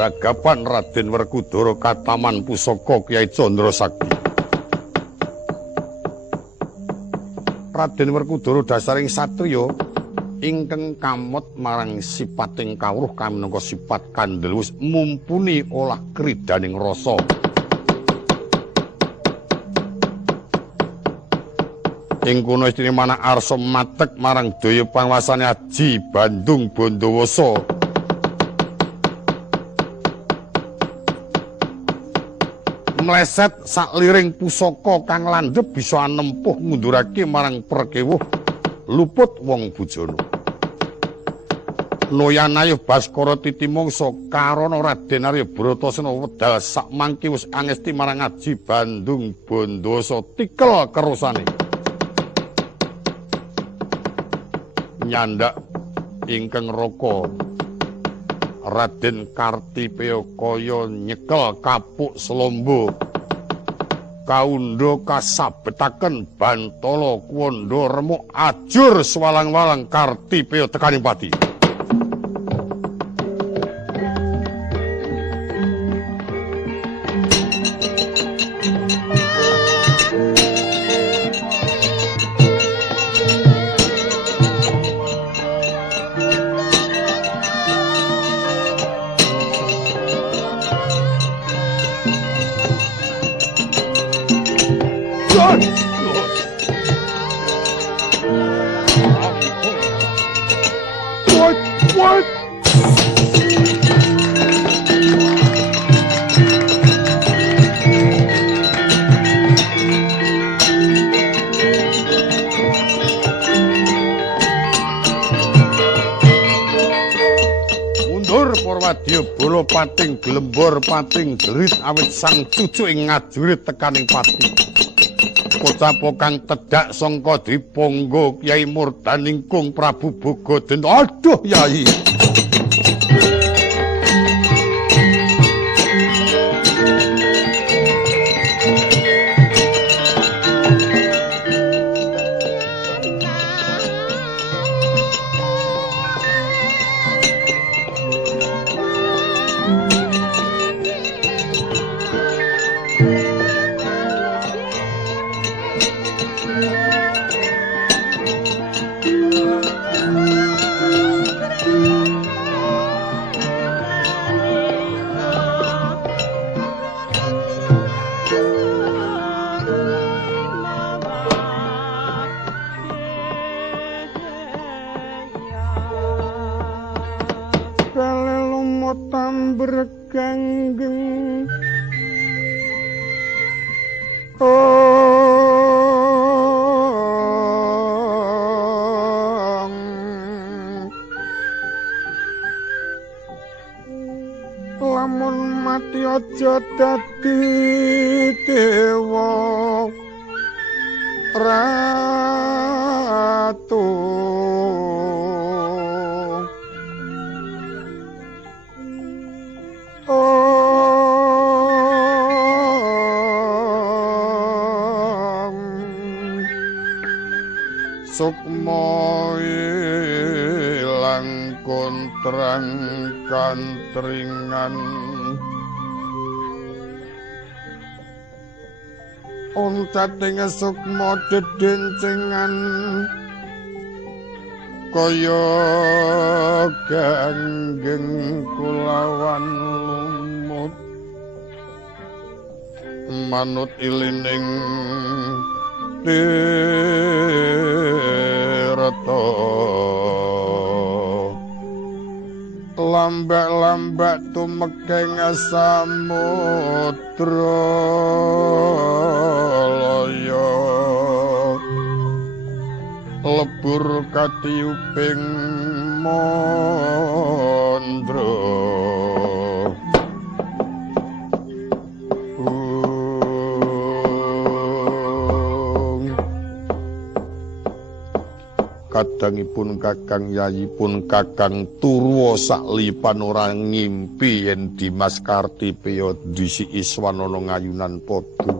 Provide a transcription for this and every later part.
gagapan Raden Werkudara kataman pusaka Kyai Candra Sakti. Raden Werkudara dasaring satriya ingkang kamot marang sipating kawruh kaminangka sipat kandel wis mumpuni olah kridaning rasa. Ing kono istine manah arsa matek marang daya panguwasane Aji Bandung Bandawasa. Mleset sakliring pusaka kang landhep bisa anempuh ngundurake marang perkewuh luput wong bujana. Noyanayuh Baskara Titimangsa karana Raden Arya Bratasena wedal sakmangke wis angesti marang Aji Bandung Bandawasa tikel kerosane. Nyandak ingkang raka Raden Kartipeya kaya nyekel kapuk Selombo kaundha kasabetaken Bantala Kuwanda remuk ajur swalang-walang Kartipeya tekaning pati. Wadya bola pating glembor pating jerit awit sang cucu ing ngajurit tekaning pati. Kocapa kang tedhak sangka dipangga Kyai Murdaningkung Prabu Bogaden. Aduh Yai. Lamun mati aja dadi dewa ratu. Sukma ilang kontrang kantringan ontating sukma dedencengan kaya ganggeng kulawan lumut manut ilining tirta lambak-lambak tumekeng samudra laya lebur katiuping mandra kadangipun Kakang Yayipun Kakang Turwa saklipan ora ngimpi yen Dimas Kartipeya disiki swanana ngayunan padha.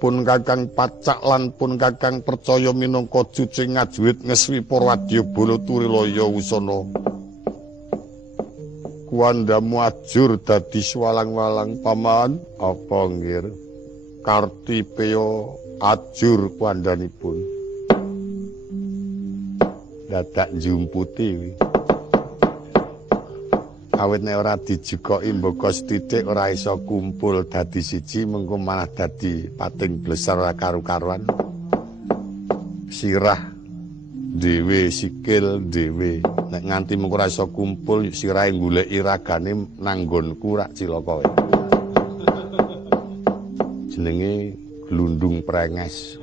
Pun Kakang Pacak lan pun Kakang percaya minangka jucing ngajuit ngeswi para wadyabala Turilaya Wusana. Wandamu ajur dadi swalang-walang paman apa nggih Kartipeya ajur wandanipun dadak njumputi awit nek ora dijukoki mbaka sithik ora iso kumpul dadi siji mengko malah dadi pating blesar ora karu-karuan sirah dhewe sikil dhewe nek nganti mengko ora iso kumpul sirahe goleki ragane nanggonku rak cilaka jenenge glundung prenges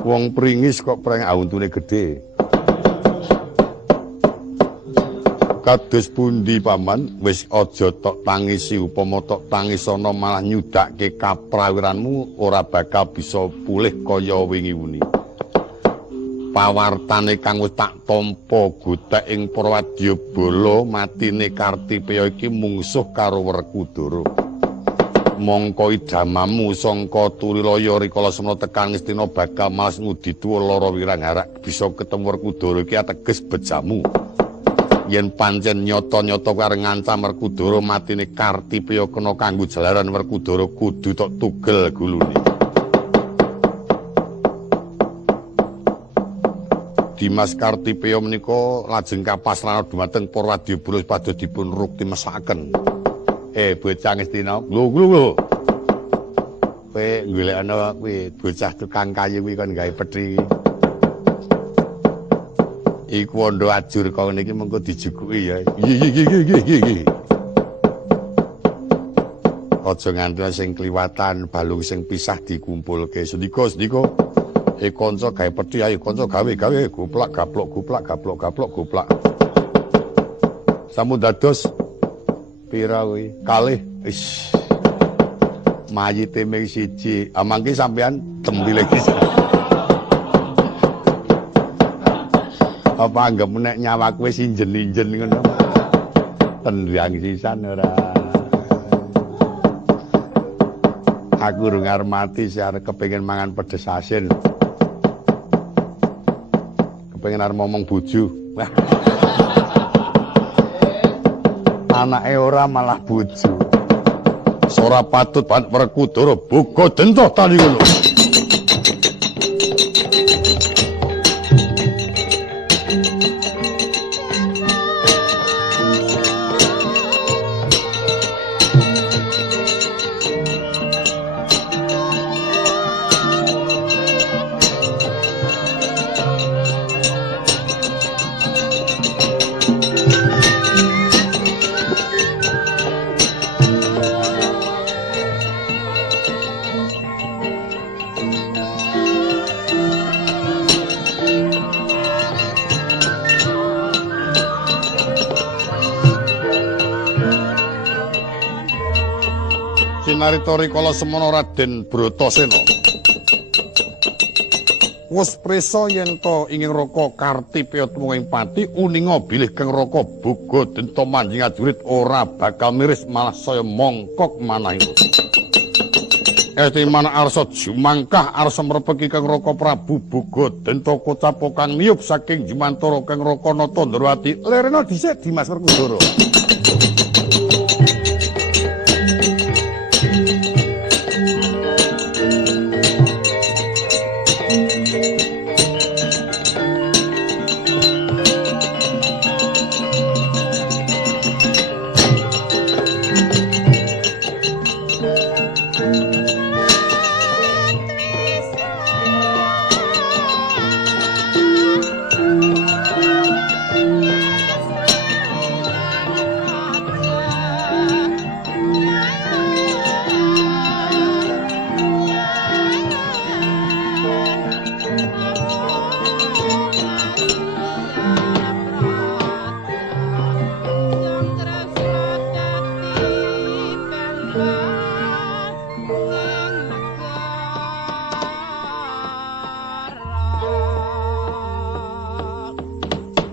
wong pringis kok prenges untune gedhe kados pundi paman wis aja tok tangisi upama tok tangisana malah nyudakke kaprawiranmu ora bakal bisa pulih kaya wingi wuni pawartane kang wis tak tampa gotek ing Prawadyabala matine Kartipeya iki mungsuh karo Werkudara. Mongko idamamu sangka Turilaya rikala semana tekan Ngastina bakal malas ngudi tuwa lara wirang harak bisa ketemu Werkudara iki ateges bejamu. Yen pancen nyata-nyata kowe arep ngancam Werkudara matine Kartipeya kena kanggo jalaran Werkudara kudu tok tugel gulune. Dimas Kartipeya menika lajeng kapasrahana dumateng Prawadyabala pados dipun rukti mesaken. Bocah Ngastina, lho. Kowe golekana kuwi bocah tukang kayu kuwi kon gawe pethi. Iku wondo ajur kau niki mengko dijukuki ya. Nggih. Aja nganti sing kliwatan balung sing pisah dikumpulke. Sendika. Kanca gawe pethi ayo kanca gawe goplak gaplok. Sampun dados pira kuwi? Kalih. Wis. Mayite mung siji. Amangke sampean tembile iki. Apa anggap nek nyawaku wis injen-injen ngono. Tendang sisan ora. Aku urung arep mati sih arep kepengin mangan pedes asin. Pengen arep ngomong bojo. Anake ora malah bojo. Ora patut ban Werkudara boga dentoh tali ngono. Narita rikala semana Raden Bratasena wis prisa yen to inging Raka Kartipeya tumunging pati uninga bilih Kang Raka boga denta manjing ajurit ora bakal miris malah saya mongkok manahipun. Esti mana arsa jumangkah arsa mrepeki Kang Raka Prabu boga denta kocapa kang niyup saking Jumantara Kang Raka Nata Ndrawati lerena dhisik Dimas Werkudara.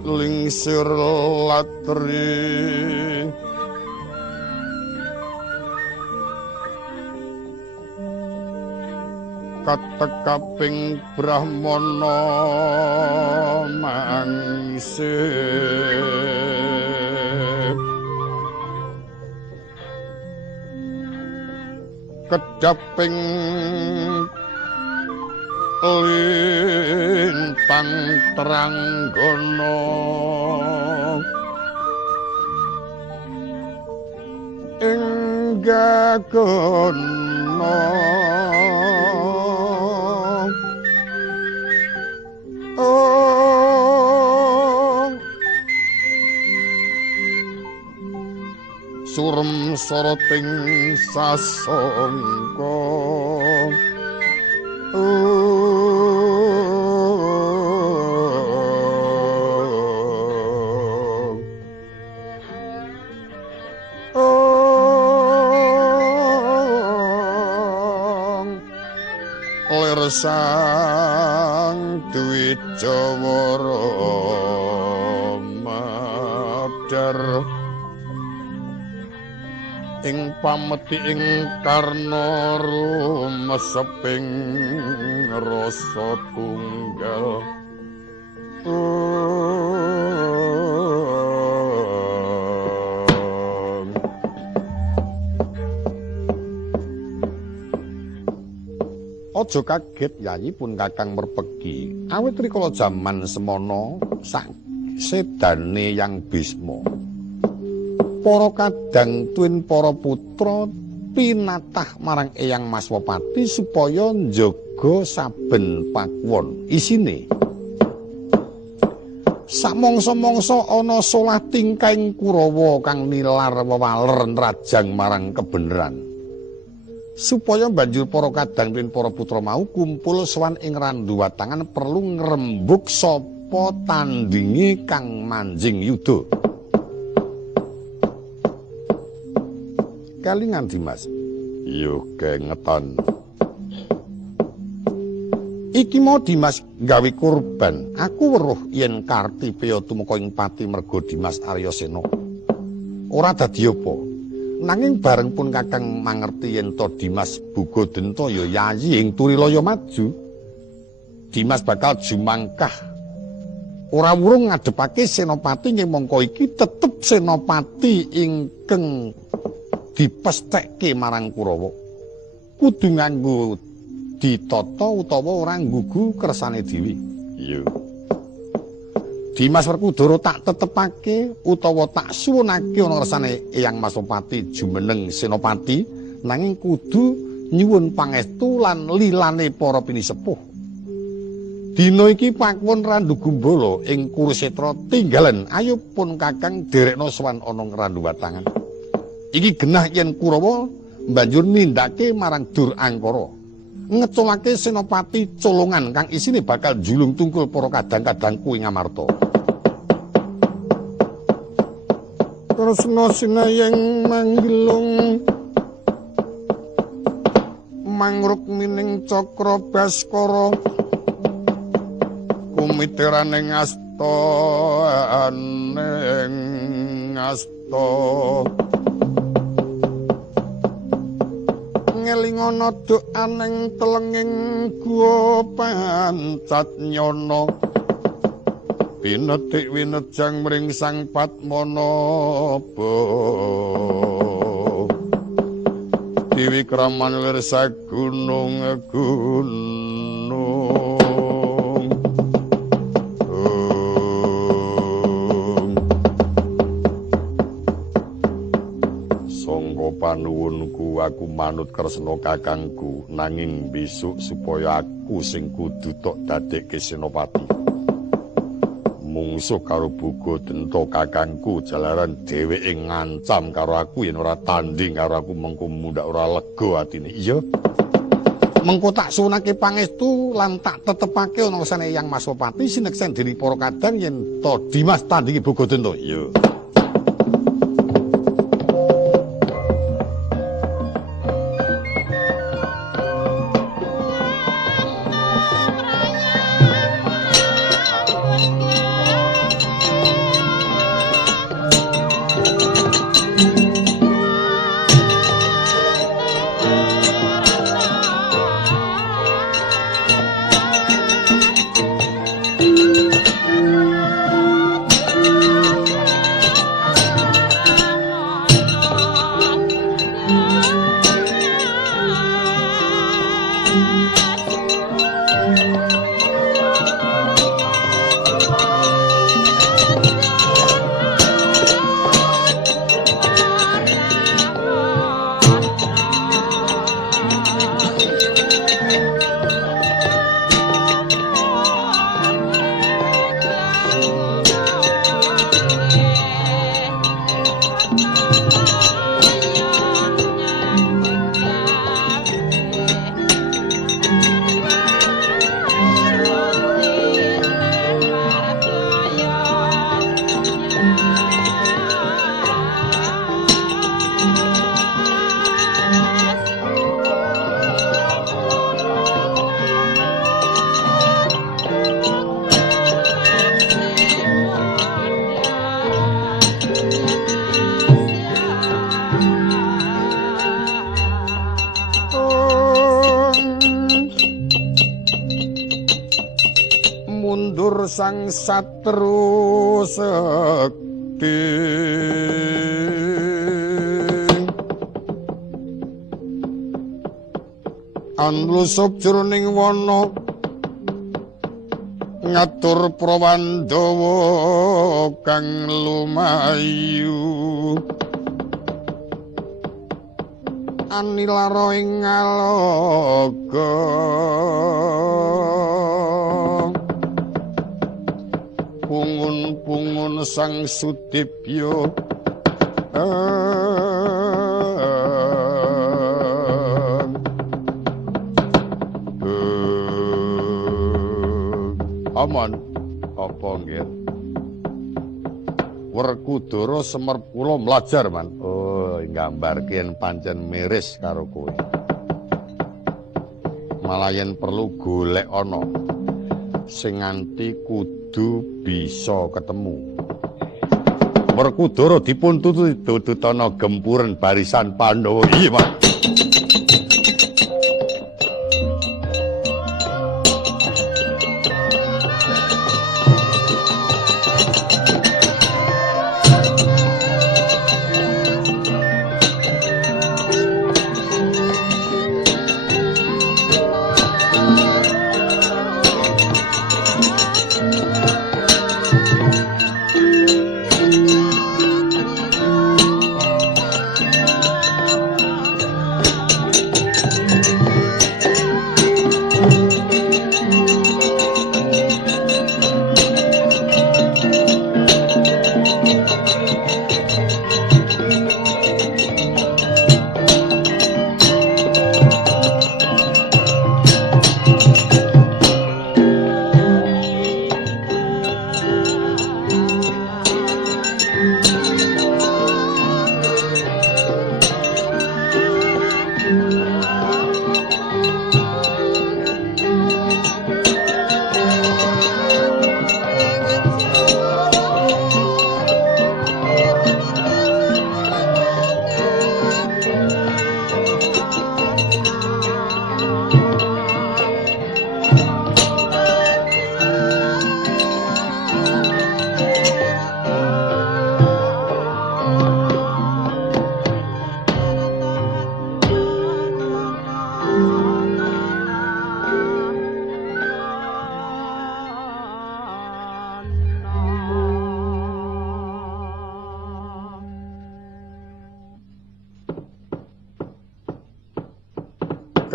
Lingsir latri katekaping Brahmana mangsir kedaping lintang teranggono enggagono surem soroting sasongko ler sang Dwijawara madhar ing pameti ing karna rumeseping rasa tunggal aja kaget Yayi pun Kakang merpegi awit rikala jaman semono sak sedane Yang Bisma para kadang tuwin para putra pinatah marang Eyang Maswapati supaya njaga saben pakuwon isine samangsa-mangsa ana solah tingkahing Kurawa kang nilar wewaler nrajang marang kebeneran supaya banjur para kadang tuwin para putra mau kumpul sowan ing Randuwatangan perlu ngrembug sapa tandingi kang manjing yuda. Kalingan Dimas. Yo kengetan. Iki mau Dimas gawe kurban. Aku weruh yen Kartipeya tumeka ing pati merga Dimas Aryasena. Ora dadi apa. Nanging bareng pun Kakang mangerti yen to Dimas Bugadenta ya yayi ing Turilaya maju. Dimas bakal jumangkah ora wurung ngadepake senopati ing mangka iki tetep senopati ingkang dipestekke marang Kurawa kudu nganggo ditata utawa ora nggugu kersane dhewe. Iya. Dimas Werkudara tak tetepake utawa tak suwunake ana kersane Eyang Maswapati jumeneng senopati nanging kudu nyuwun pangestu lan lilane para pinisepuh. Dina iki pakuwon Randu Gumbala ing Kurusetra tinggalen ayo pun Kakang derekna sowan ana Randuwatangan. Iki genah yen Kurawa banjur nindake marang Durangkara ngeculake senopati colongan kang isine bakal julung tungkul para kadang-kadangku ing Amarta. Tresna sinayeng manggelung mangruk mining Cakra Baskara kumitiraning asta aning asta ngelingana doaning telenging guwa Pancatnyana pinetik winejang mring Sang Padmanaba diwikraman lir sagunung-gunung sangga panuwunku aku manut kresna kakangku nanging besok supaya aku sing kudu tok dadekke senopati mungsuh karo Bugadenta kakangku jalaran dheweke ngancam karo aku yen ora tanding karo aku mengko mundak ora lega atine. Iya. Mengko tak suwunake pangestu lan tak tetepake ana kersane Eyang Maswapati sineksen dening para kadang yen to Dimas tandingi Bugadenta. Iya. Mundur sang satru sekti anlusuk jroning wana ngatur Prawandawa kang lumayu anilara ing ngalaga pungun sang Sudibya aman apa nggih Werkudara Semar kula mlajar man oh nggambarke yen pancen miris karo kowe malah yen perlu golek ana sing nganti kudu bisa ketemu. Werkudara dipun tututana gempuren barisan Pandhawa. Iya, Mas.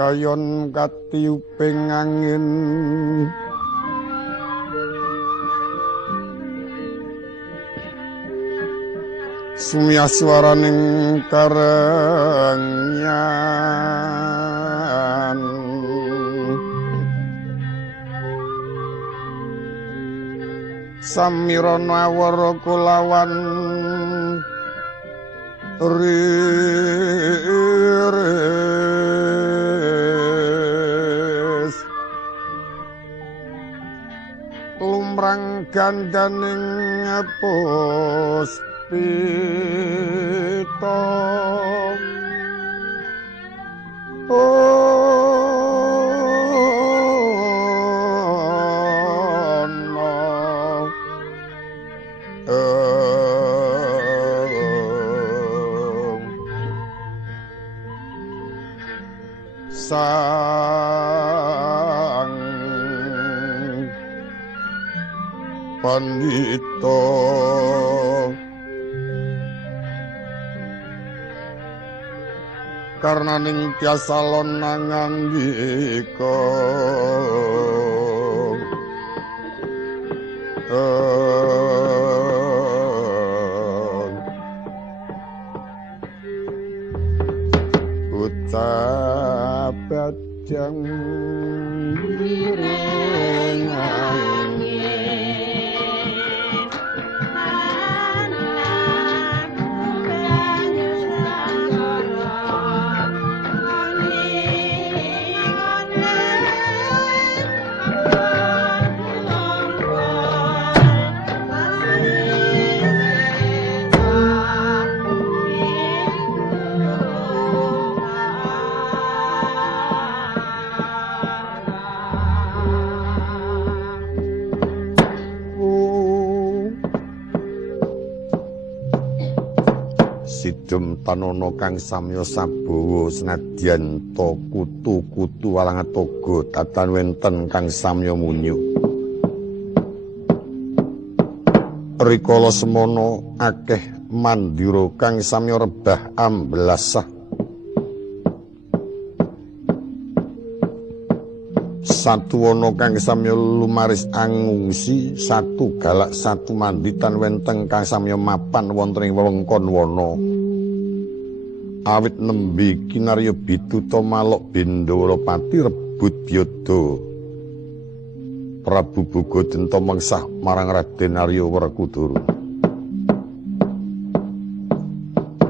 kayon katiuping angin sumia swaraning karengyan samirana awara kulawan riris lumrang gandaning puspita sa pandita karnaning tiasa lonang anggika ucapatang sidem tanana kang samya sabawa senadyan ta kutu-kutu walang toga tatan wenten kang samya munyu rikala semana akeh mandira kang samya rebah ambelasah satu ana kang samya lumaris angungsi satu galak satu manditan wenteng kang samya mapan wonten ing wewengkon wana awit nembe kinarya bituta malok Bendawalapati rebut byada Prabu Bogodenta mengsah marang Raden Arya Werkudara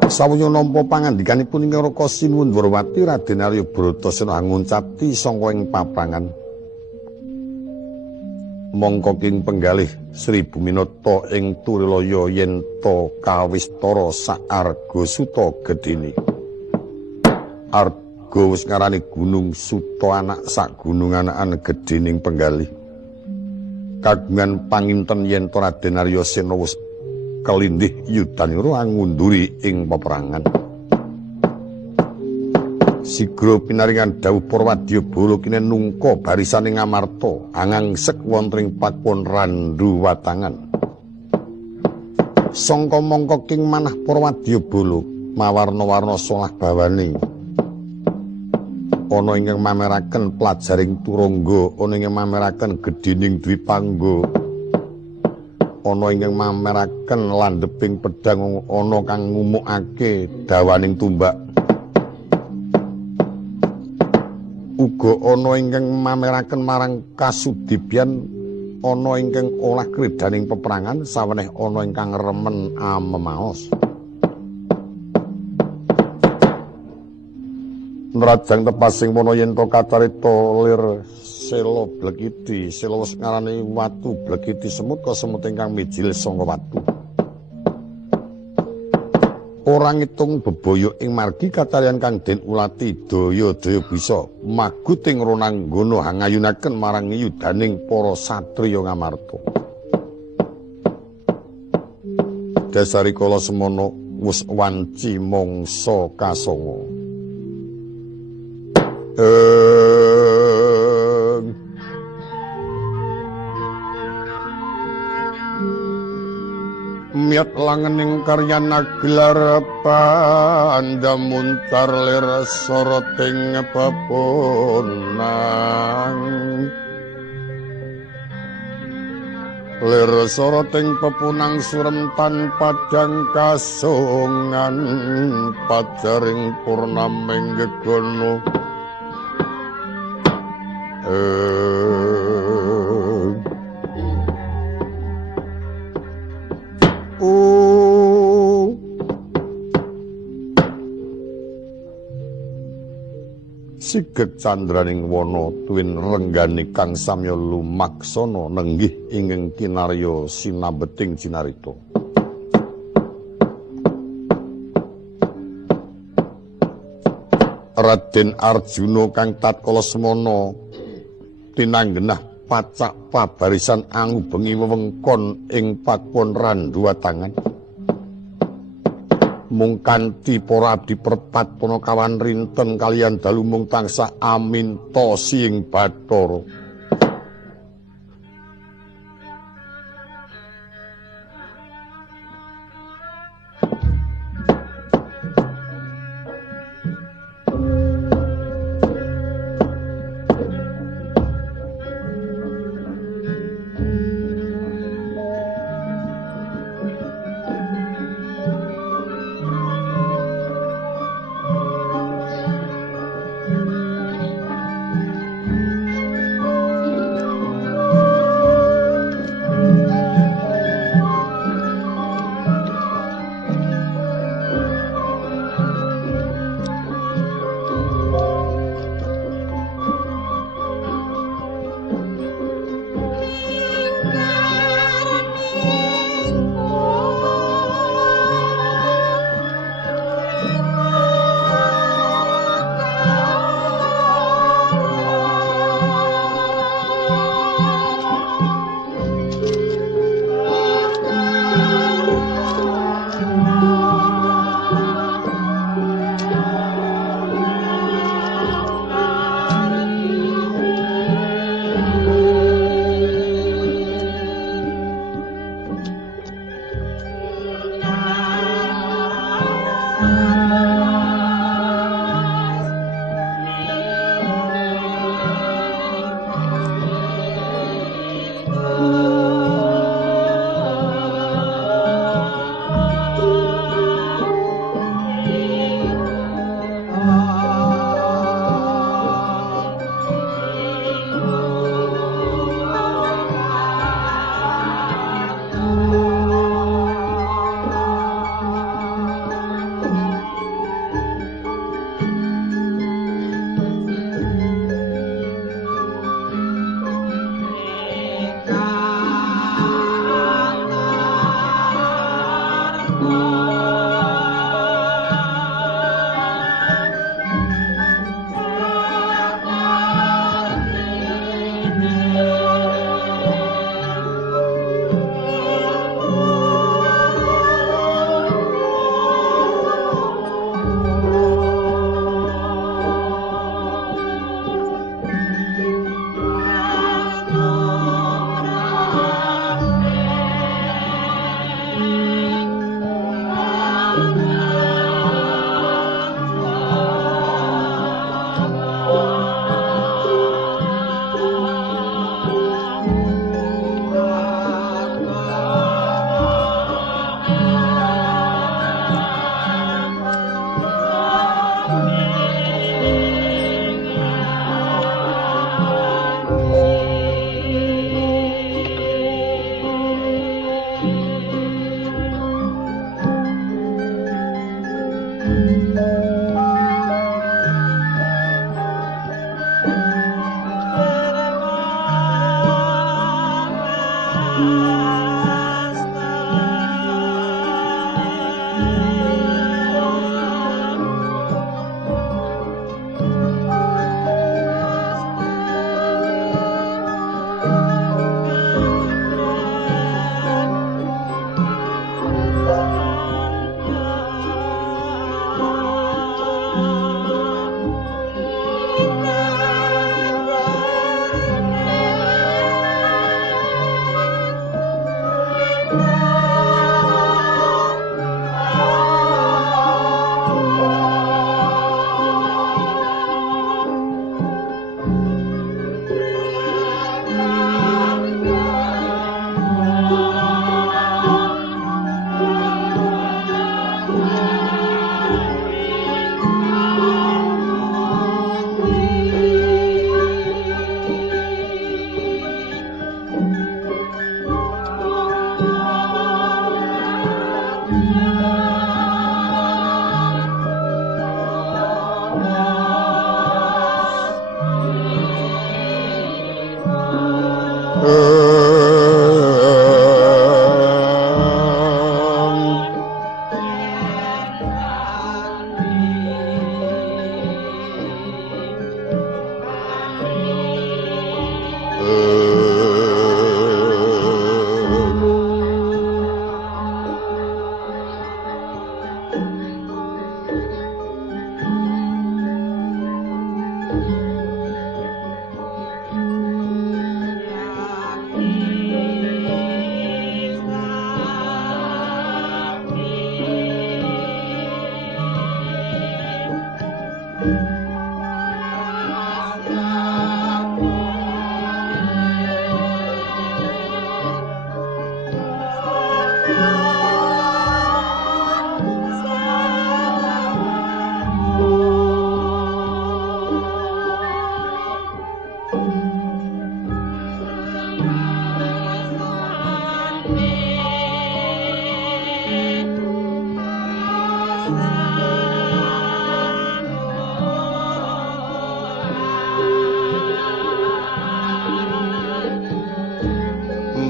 sawunya nampa pangandikanipun ing Raka Sinuwun Dwarawati Raden Arya Bratasena nguncati sangka ing paprangan mongko king penggalih Sri Buminata ing Turilaya yen ta kawistara sak arga suta gedhene arga wis ngarani Gunung Suta anak sak gunung-anakan gedhening penggalih kagungan panginten yen ta Raden Arya Sena wis kelindih yudanira ngunduri ing peperangan sigra pinaringan dawuh para wadyabala kene nungka barisaning Ngamarta angangsek wonten ing pakon Randu Watangan sangka mangka king manah para wadyabala mawarna-warna solah bawane ana ingkang mameraken plajaring turangga ana ingkang mameraken gedhening dwipangga ana ingkang mameraken landheping pedhang ana kang ngumukake dawaning tumbak uga ana ingkang mameraken marang kasudibyan ana ingkang olah kredaning peperangan saweneh ana ingkang remen amemaos nrajang tepasing wana yen to kacarita lir sela blekiti sela wis ngarani watu blekiti semut ka semut ingkang mijil sanga watu ora ngitung bebaya ing margi kacaryan kang den ulati daya-daya bisa maguting ronanggana hangayunaken marang yudaning para satriya Ngamarta dasari kala semana wis wanci mangsa kasanga miat langening karyana gelar pandamuntar lir soroting pepunang lir soroting pepunang surem tanpa padang kasongan pajaring purnaming gegono sigeg candraning wana tuwin renggani kang samya lumaksana nenggih ingkang kinarya sinabeting cinarita Raden Arjuna kang tatkala semana tinanggenah pacak pabarisan angubengi wewengkon ing pakon Randu Watangan mung kanthi para abdi perpat Punakawan rinten kaliyan dalu mung tansah aminta siing Bathara.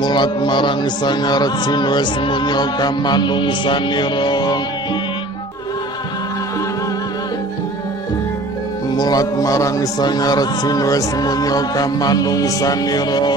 mulat marang Sang Arjuna wis munya kamanungsanira mulat marang Sang Arjuna wis munya kamanungsanira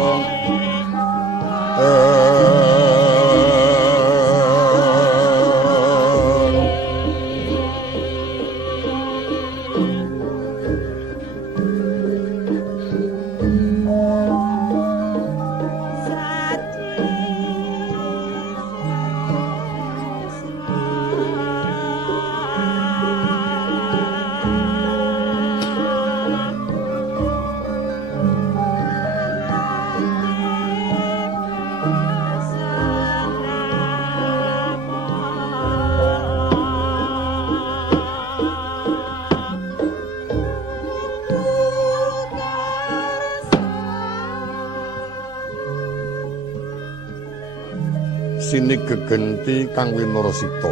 sini gegenti Kang Winarasita.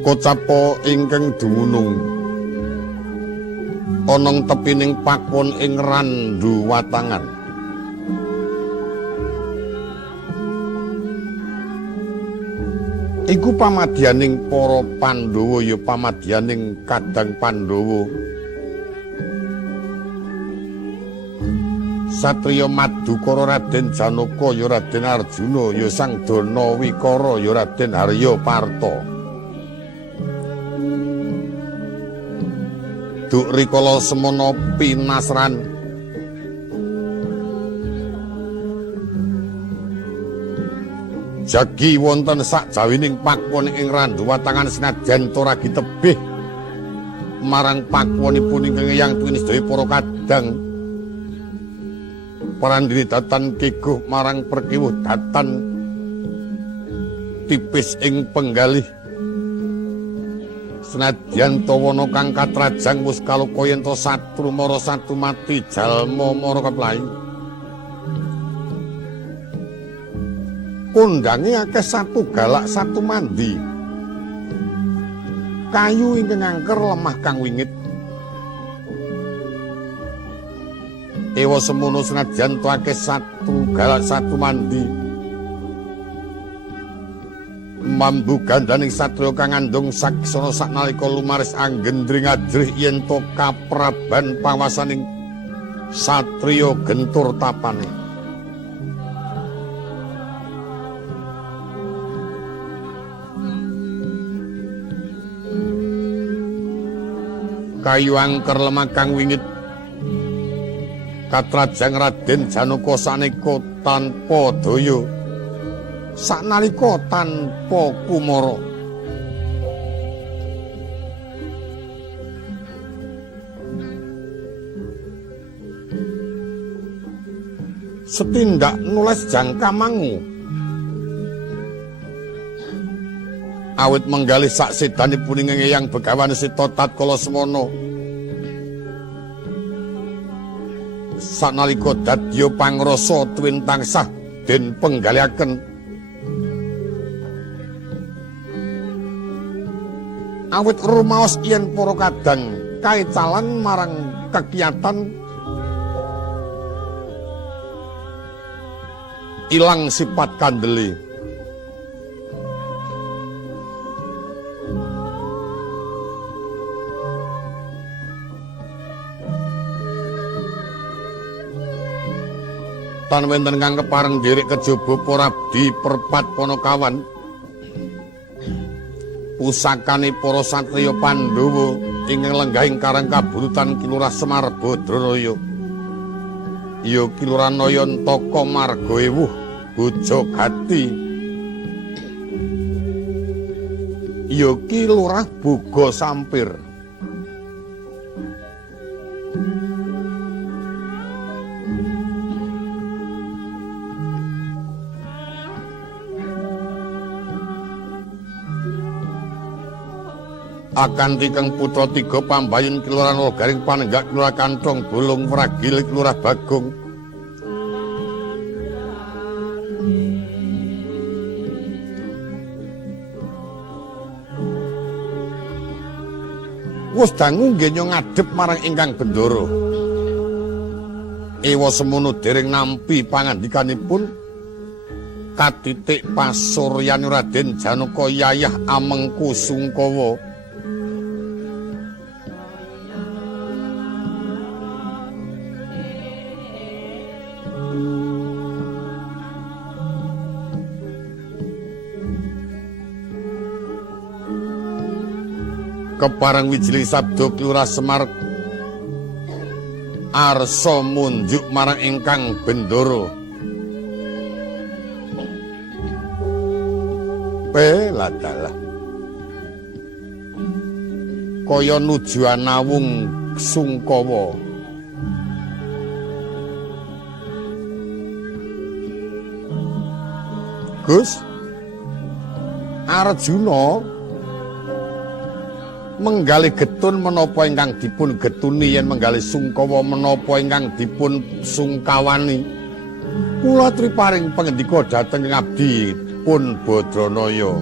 Kocapa ingkang dumunung ana tepining pakon ing Randu Watangan. Iku pamadyaning para Pandhawa ya pamadyaning Kadang Pandhawa. Satriya Madukara Raden Janaka ya Raden Arjuna ya Sang Danawikara ya Raden Haryaparta. Duk rikala semana pinasran jagi wonten sakjawining pakon ing Randu Watangan senajan toragi tebih marang pakonipun ingkang eyang tuwin sedaya para kadang parandiri datan keguh marang perkiwuh datan tipis ing penggalih senadyan tawana kang katrajang wis kaluka yen to satru mara satu mati jalma mara keplahi kondange akeh satu galak satu mandi kayu ingkang angker lemah kang wingit ewa semono senajan tuake satu galak satu mandi mambu gandaning satriya kang ngandung saksana saknalika lumaris anggendring adrih yen to kapraban pawasaning satriya gentur tapane kayu angker lemah kang wingit katrajang Raden Janaka saneka tanpa daya saknalika tanpa kumara setindak nulis jangka mangu awit menggalih sak sedanipun ing Eyang Begawan Sita tatkala semana sanalika dadya pangrasa tuwin tansah den penggalihaken awit rumaos yen para kadang kaecalan marang kekiyatan ilang sifat kandele tan wenten kang kepareng nderek kejaba para abdi perpat Panakawan pusakane para satriya Pandhawa ing lenggahing karang kaburutan Kilurah Semar Badraraya ya Kilurah Nayantaka Marga Ewuh Bojogati ya Kilurah Boga Sampir akan tikeng putra tiga pambayun Kelurahan Logaring Panenggak Kelurah Kantong Bolong Pragil Kelurah Bagong wis dangu nggih ngadhep marang ingkang Bendoro. Ewa semono dereng nampi pangandikanipun katitik pasuryan Raden Janaka Yayah Amengku Sungkawa. Keparang wijling sabda Lurah Semar arsa munjuk marang ingkang Bendoro. Peladalah kaya nuju anawung Sungkawa. Gus Arjuna menggali getun menapa ingkang dipun getuni yen menggali Sungkawa menapa ingkang dipun sungkawani. Kula triparing pangendika dhateng ngabdi pun Badranaya.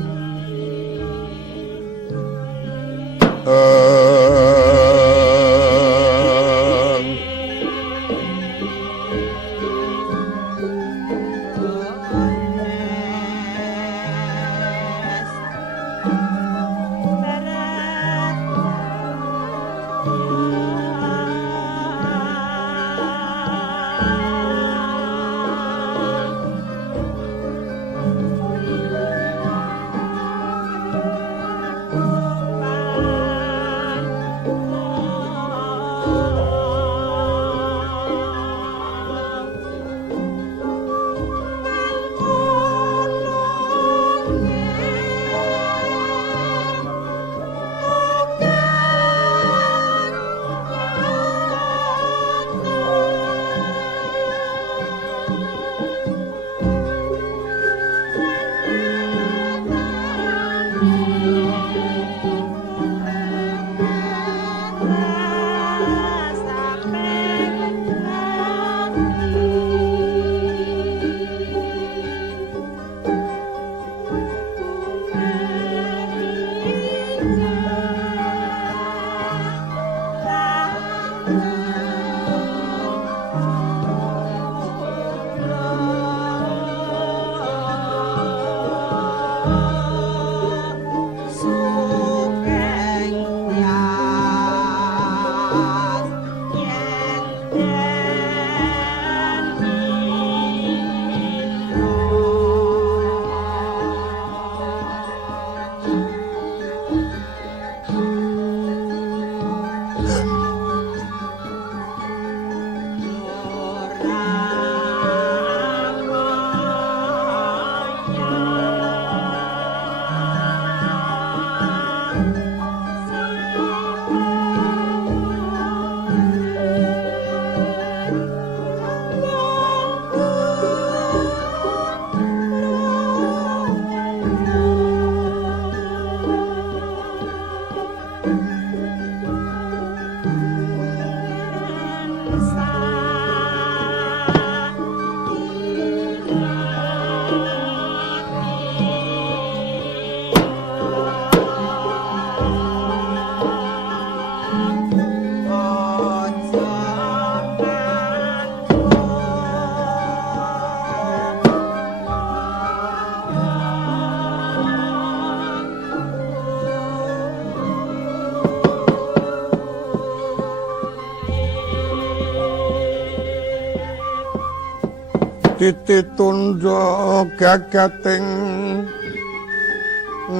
Titi tundha gagating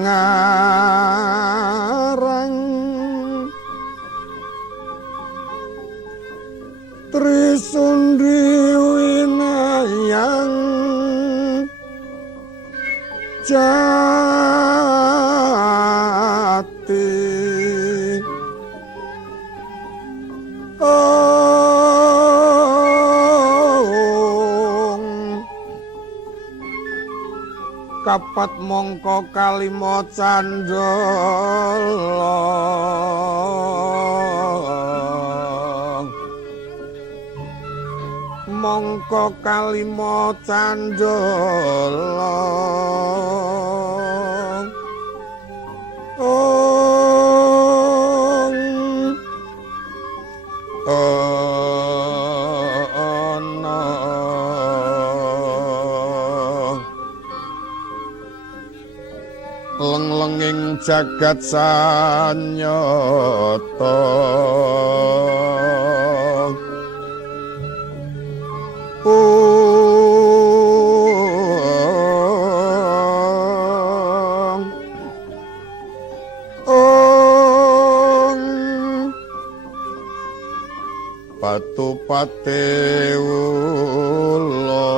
ngarang Trisundri winayang jati kapat mongko kalima candala mongko kalima candala ong jagat sanyata Patupate ulo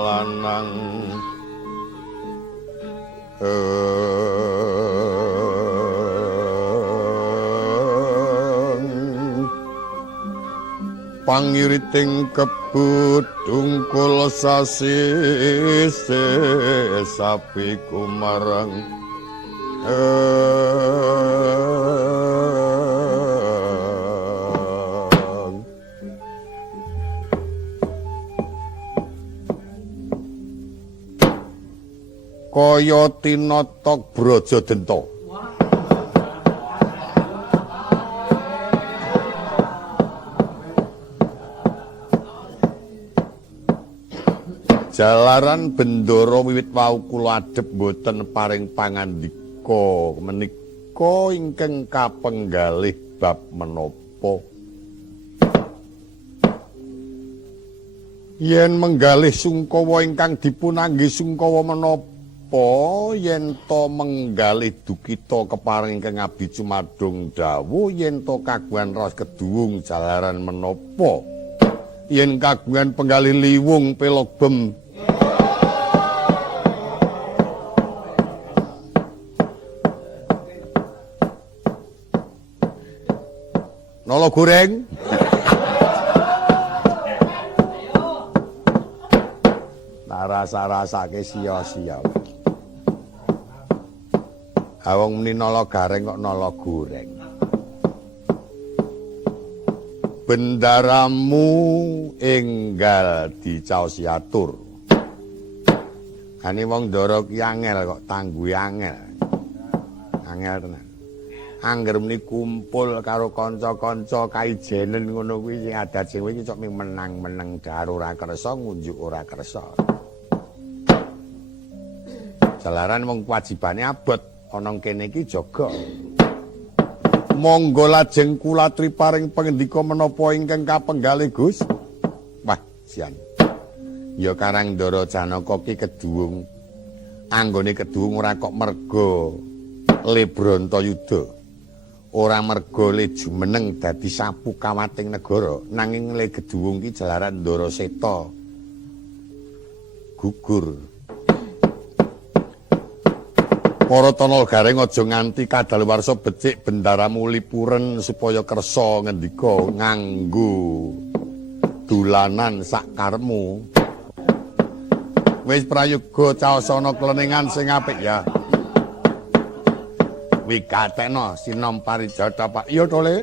lanang pangiriting kebut dungkul sasi sapi kumarang kaya tinotok Brajadenta. Jalaran bendara wiwit wau kula adhep boten paring pangandika menika ingkang kapenggalih bab menapa. Yen menggalih sungkawa ingkang dipunangge sungkawa menapa yen to menggalih dukita keparing ingkang abdi cumadung dawuh yen to kagungan raos keduwung jalaran menapa yen kagungan penggalih liwung pelogem nolo goreng rasa-rasake sia-sia. Awong muni nala gareng kok nala goreng. Bendaramu enggal dicaosi atur. Ane wong ndara ki angel kok tangguhe angel. Angel tenan. Angger muni kumpul karo kanca-kanca kaijenen ngono kuwi sing adat sing iki cok menang-menang dar ora kersa ngunjuk ora kersa. Jalaran wong kewajibane abot ana kene iki jaga. Monggo lajeng kula triparing pangendika menapa ingkang kapenggalih Gus? Wah, sian. Ya Karangdara Janaka ki keduwung. Anggone keduwung ora kok merga le Brantayuda. Ora merga le jumeneng dadi sapu kawating negara, nanging le keduwung ki jalaran Ndaraseta gugur. Para tanal gareng aja nganti kadaluwarsa becik bendaramu lipuren supaya kersa ngendika nganggo dolanan sakarmu. Wis prayoga caosana kleningan sing apik ya. Wigatekno sinom parijata Pak. Iya to, Le?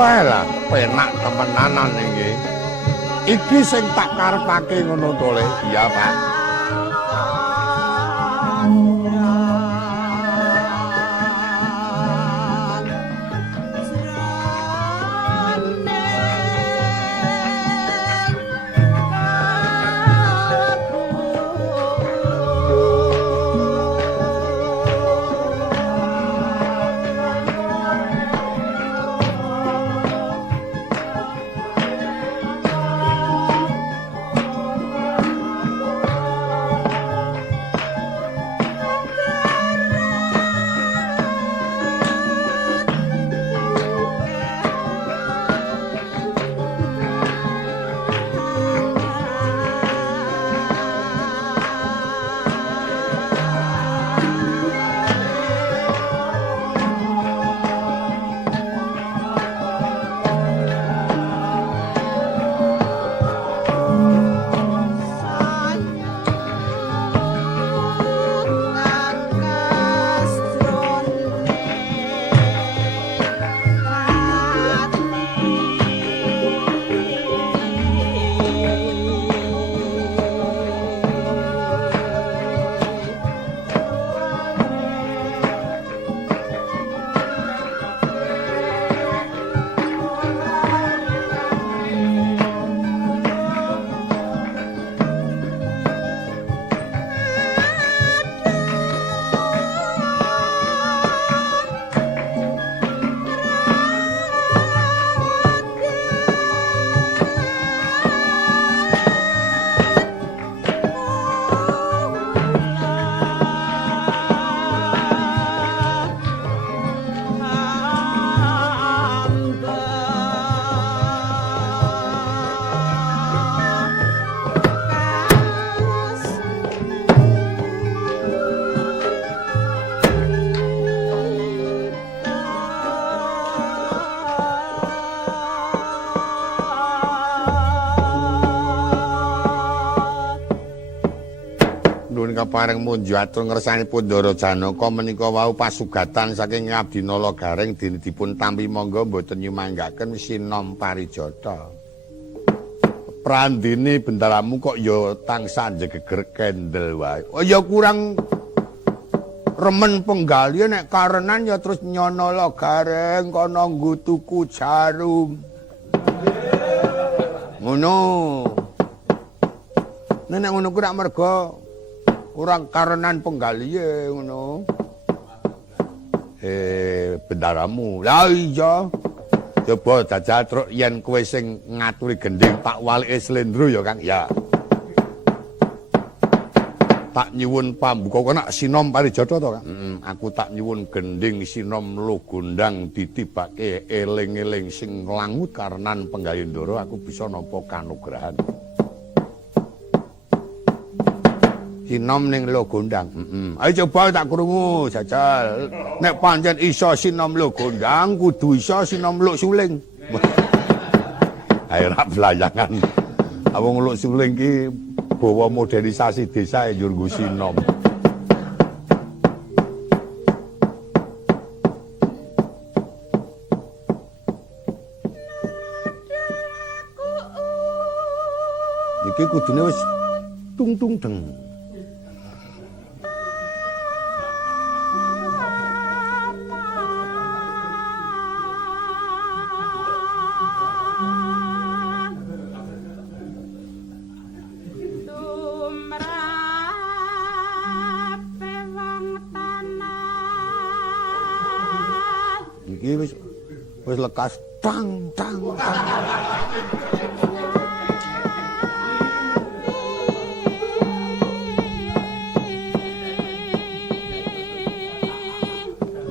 wae lah, penak temenanan iki. Iki sing tak karepake ngono to, Le. Iya, Pak. Paring munju atur ngersanipun Ndara Janaka menika wau pasugatan saking Abdinala Gareng dipun tampi monggo mboten nyumanggaken sinom parijata. Prandene bendaramu kok ya tansah jegeger kendel wae. Oh ya kurang remen penggali nek karenan ya terus nyono Gareng kono nggo tuku jarum. Ngono. Nek ngono ku rak merga kurang karenan penggalihe ngono. Bendaramu. Lah iya. Coba jajal truk yen kowe sing ngaturi gending tak walike slendro ya, Kang. Ya. Tak nyuwun pambuka kok nak sinom parijata to, Kang? Aku tak nyuwun gending sinom logondang ditibake eling-eling sing langut karenan penggali Ndara aku bisa nampa kanugrahan. Sinom ning logondang. Ayo coba tak krungu jajal. Nek pancen iso sinom logondang kudu iso sinom luk suling. Ayo ra belayangan. Wong luk suling ki bawa modernisasi desa njur nggo sinom. Iki kudune wis tung-tung deng. Wis lekas tang tang tang.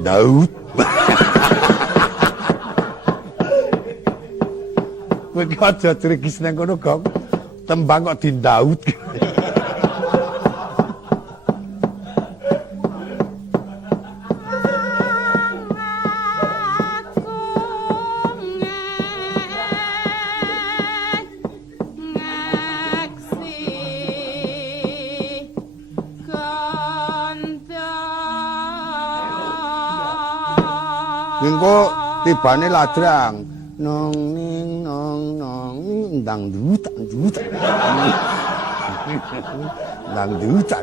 Daud. Kowe kok aja trigis nang kono, Gong. Tembang kok dindaud. Engko tibane ladrang nong ning nong nong ndang duta duta ndang duta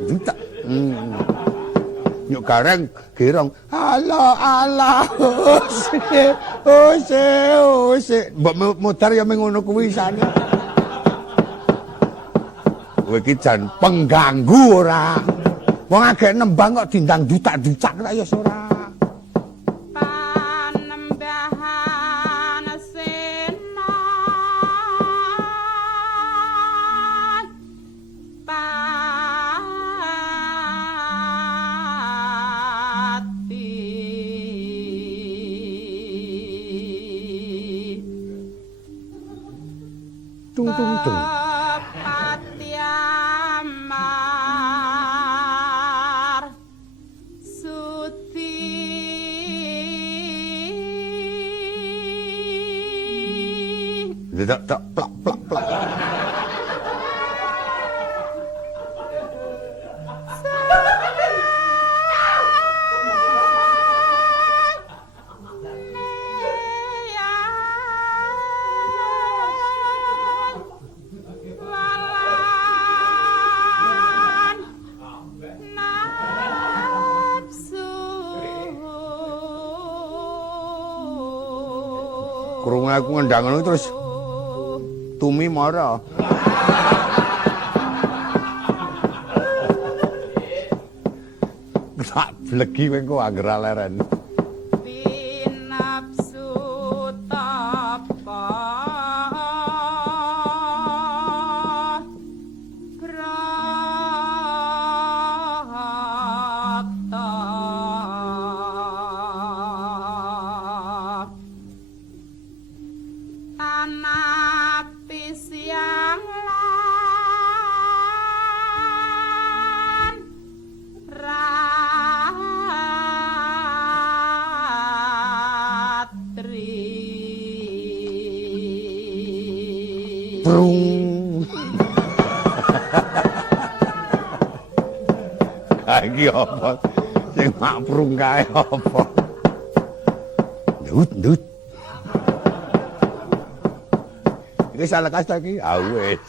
yuk gareng gerong ala ose mbok mutar ya mengono kuwi sane kowe iki jan pengganggu ora wong agek nembang kok dindang dutak-dutak ta ya ora tung tung tung Patiamar Suti tak plak plak plak krungu aku ngendang ngono terus Tumi mara. Tak blegi kowe engko angger leren. binapsu tapa brata anapi siang lan ratri Prung. Iki apa? Sing mak prung kae apa? Ndut. Iki salah kasta iki. Ah wis.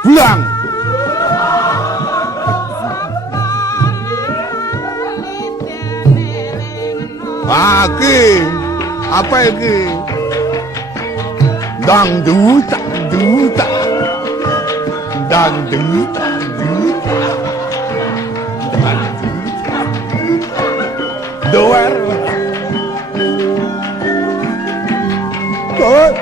Pulang. Iki apa iki? Dangdut. Doer. Kok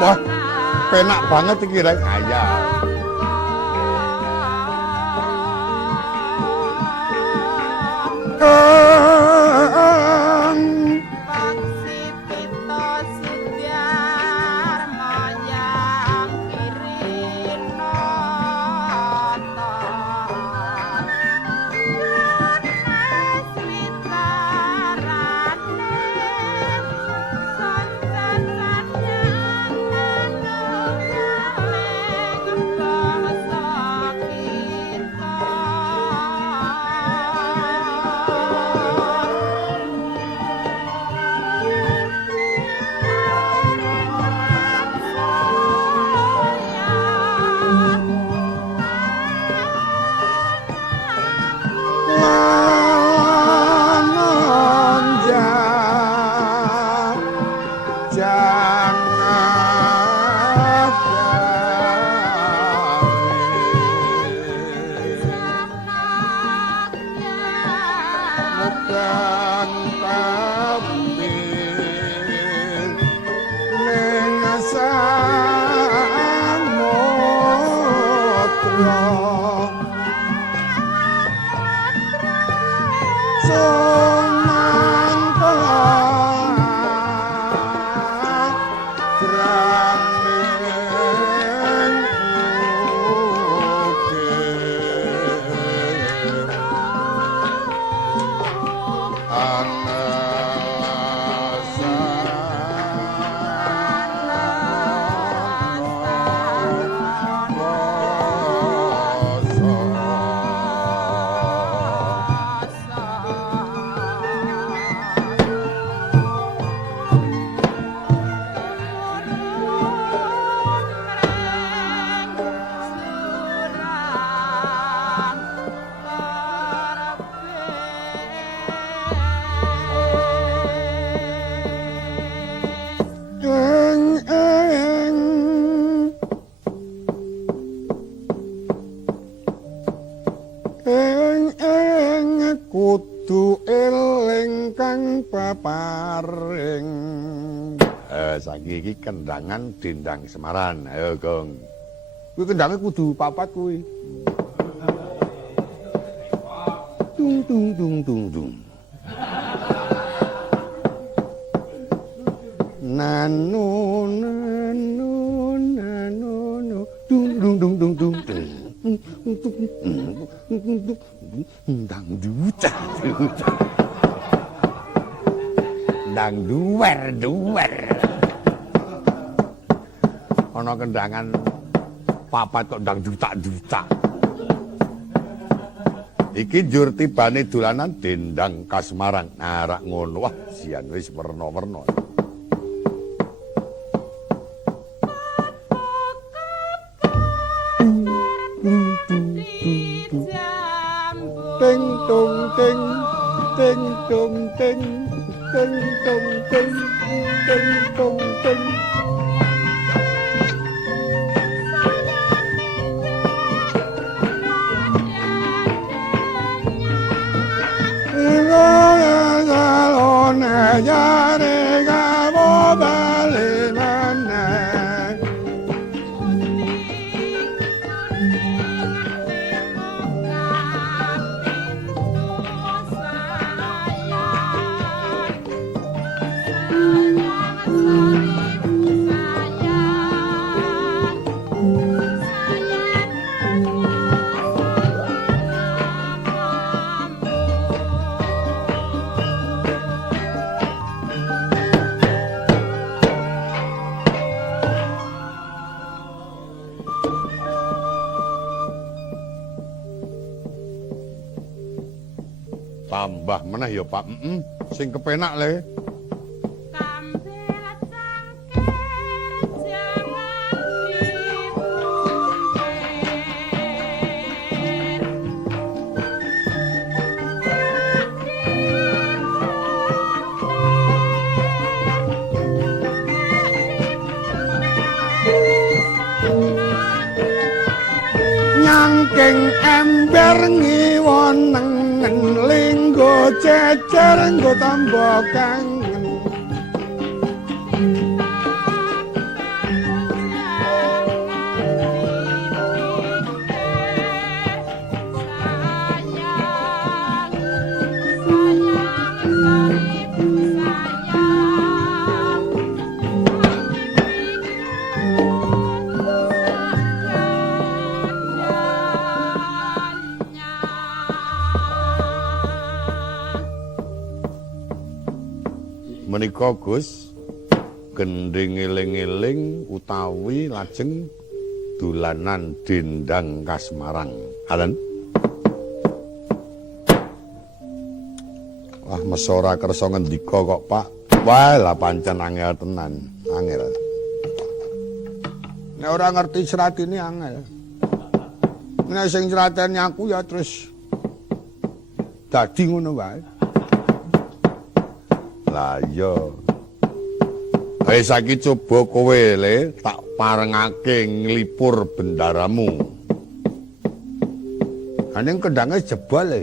wah, penak banget iki rek. Ayah. kudu eling kang paparing. Saiki iki kendangan Dendang Semaran. Ayo, Gong. Kuwi kendange kudu papat kuwi. Tung tung tung tung tung. Nanu nanu nanu nanu dung dung dung dung dung dang duwer ana kendangan papat kok ndang dutak-dutak. Iki njur tibane dolanan Dendang Kasmarang. Nah, rak ngono wah sian wis werna-werna. Ting tung ting ting tung ting ting tung ting ting tung ting. Tambah meneh ya Pak. Sing kepenak le. Nyangking ember ngiwoneng linggo cecer nggo tambah kangen. Menika Gus gending eling-eling utawi lajeng dolanan Dendang Kasmarang. Alan. Wah, mesora kersa ngendika kok, Pak. Wah, lah pancen angel tenan, angel. Nek ora ngerti serat ini angel. Nek sing seratene aku ya terus dadi ngono wae. Lah iya. Saiki coba kowe le tak parengake nglipur bendaramu. Aning kendange jebol le.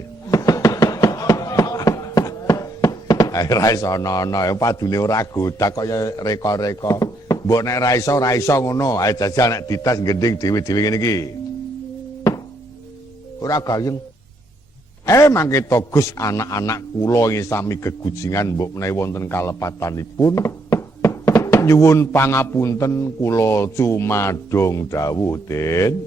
Ae ra iso ana-ana padune ora godak kaya reka-reka. Mbok nek ra iso ngono. Ae jajal nek ditas gending dhewe-dhewe ngene iki. Ora gayeng. Mangke Gus anak-anak kula ing sami gegujingan mbok menawi wonten kalepatanipun nyuwun pangapunten kula cumadong dawuh Den.